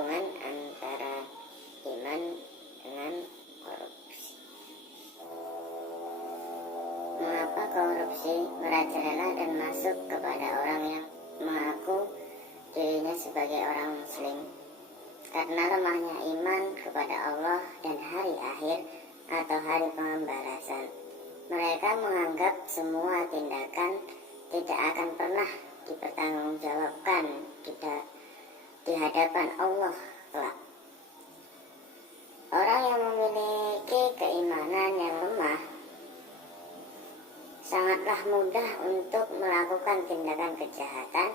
hubungan antara iman dengan korupsi. Mengapa korupsi merajalela dan masuk kepada orang yang mengaku dirinya sebagai orang muslim? Karena lemahnya iman kepada Allah dan hari akhir atau hari pembalasan. Mereka menganggap semua tindakan tidak akan pernah dipertanggungjawabkan di hadapan Allah kelak. Orang yang memiliki keimanan yang lemah sangatlah mudah untuk melakukan tindakan kejahatan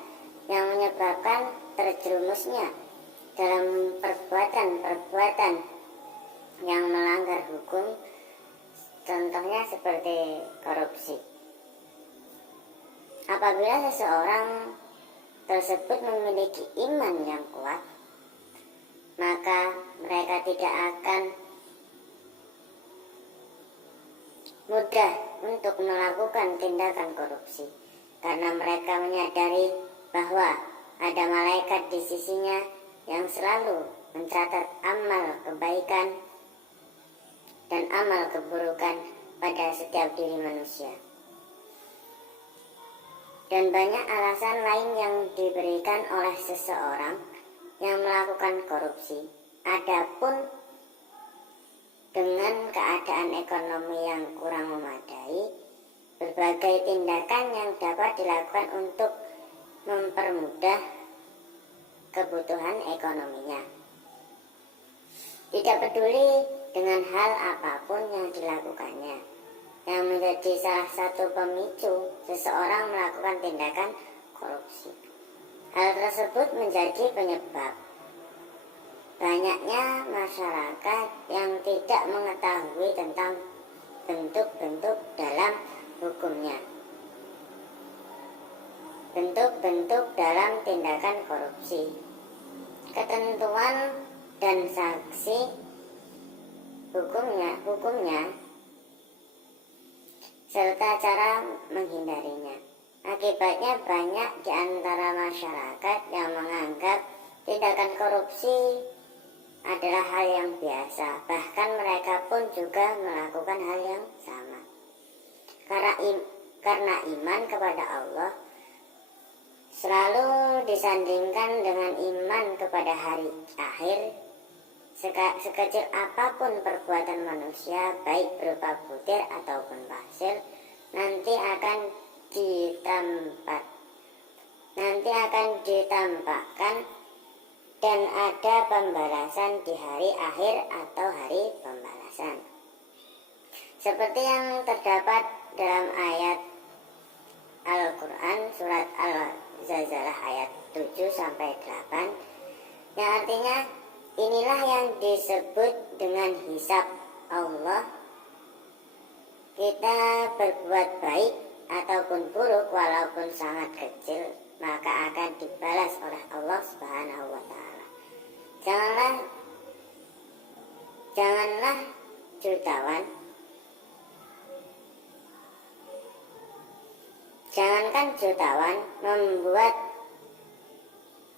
yang menyebabkan terjerumusnya dalam perbuatan-perbuatan yang melanggar hukum, contohnya seperti korupsi. Apabila seseorang tersebut memiliki iman yang kuat, maka mereka tidak akan mudah untuk melakukan tindakan korupsi, karena mereka menyadari bahwa ada malaikat di sisinya yang selalu mencatat amal kebaikan dan amal keburukan pada setiap diri manusia. Dan banyak alasan lain yang diberikan oleh seseorang yang melakukan korupsi. Adapun dengan keadaan ekonomi yang kurang memadai, berbagai tindakan yang dapat dilakukan untuk mempermudah kebutuhan ekonominya. Tidak peduli dengan hal apapun yang dilakukannya, yang menjadi salah satu pemicu seseorang melakukan tindakan korupsi. Hal tersebut menjadi penyebab banyaknya masyarakat yang tidak mengetahui tentang bentuk-bentuk dalam hukumnya, bentuk-bentuk dalam tindakan korupsi, ketentuan dan sanksi hukumnya, serta cara menghindarinya. Akibatnya banyak di antara masyarakat yang menganggap tindakan korupsi adalah hal yang biasa, bahkan mereka pun juga melakukan hal yang sama. Karena iman kepada Allah selalu disandingkan dengan iman kepada hari akhir. Sekecil apapun perbuatan manusia, baik berupa butir ataupun pasir, nanti akan ditampakkan dan ada pembalasan di hari akhir atau hari pembalasan. Seperti yang terdapat dalam ayat Al-Quran surat Al-Zalzalah ayat 7-8, yang artinya inilah yang disebut dengan hisab Allah. Kita berbuat baik ataupun buruk walaupun sangat kecil, maka akan dibalas oleh Allah Subhanahu wa Ta'ala. Janganlah jutawan, jangankan jutawan membuat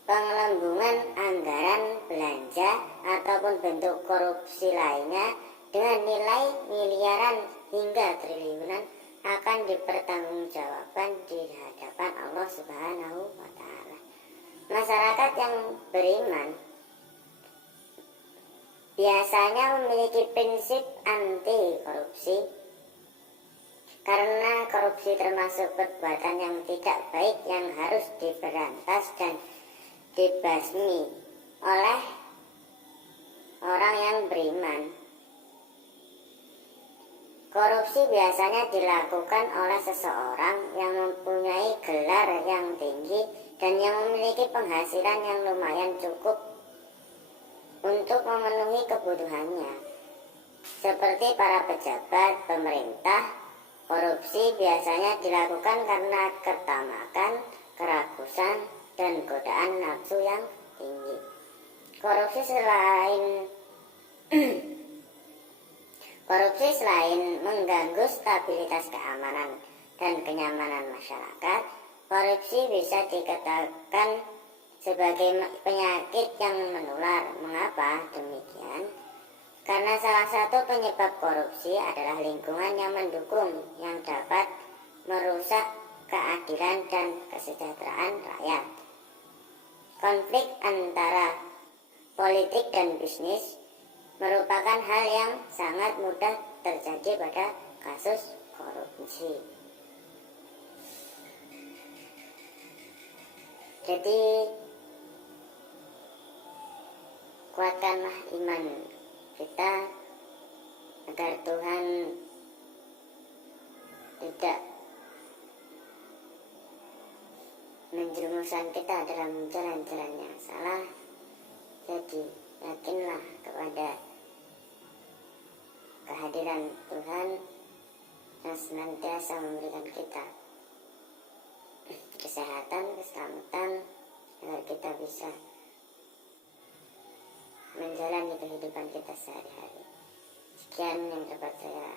pengelambungan anggaran belanja ataupun bentuk korupsi lainnya dengan nilai miliaran hingga triliunan akan dipertanggungjawabkan di hadapan Allah Subhanahu wa Ta'ala. Masyarakat yang beriman biasanya memiliki prinsip anti korupsi, karena korupsi termasuk perbuatan yang tidak baik yang harus diberantas dan dibasmi oleh orang yang beriman. Korupsi biasanya dilakukan oleh seseorang yang mempunyai gelar yang tinggi dan yang memiliki penghasilan yang lumayan cukup untuk memenuhi kebutuhannya. Seperti para pejabat pemerintah, korupsi biasanya dilakukan karena ketamakan, kerakusan, dan godaan nafsu yang tinggi. Korupsi selain mengganggu stabilitas keamanan dan kenyamanan masyarakat, korupsi bisa dikatakan sebagai penyakit yang menular. Mengapa demikian? Karena salah satu penyebab korupsi adalah lingkungan yang mendukung, yang dapat merusak keadilan dan kesejahteraan rakyat. Konflik antara politik dan bisnis merupakan hal yang sangat mudah terjadi pada kasus korupsi. Jadi kuatkanlah iman kita agar Tuhan tidak menjerumuskan kita dalam jalan-jalan yang salah. Jadi yakinlah kepada kehadiran Tuhan yang senantiasa memberikan kita kesehatan, keselamatan, agar kita bisa menjalani kehidupan kita sehari-hari. Sekian yang dapat saya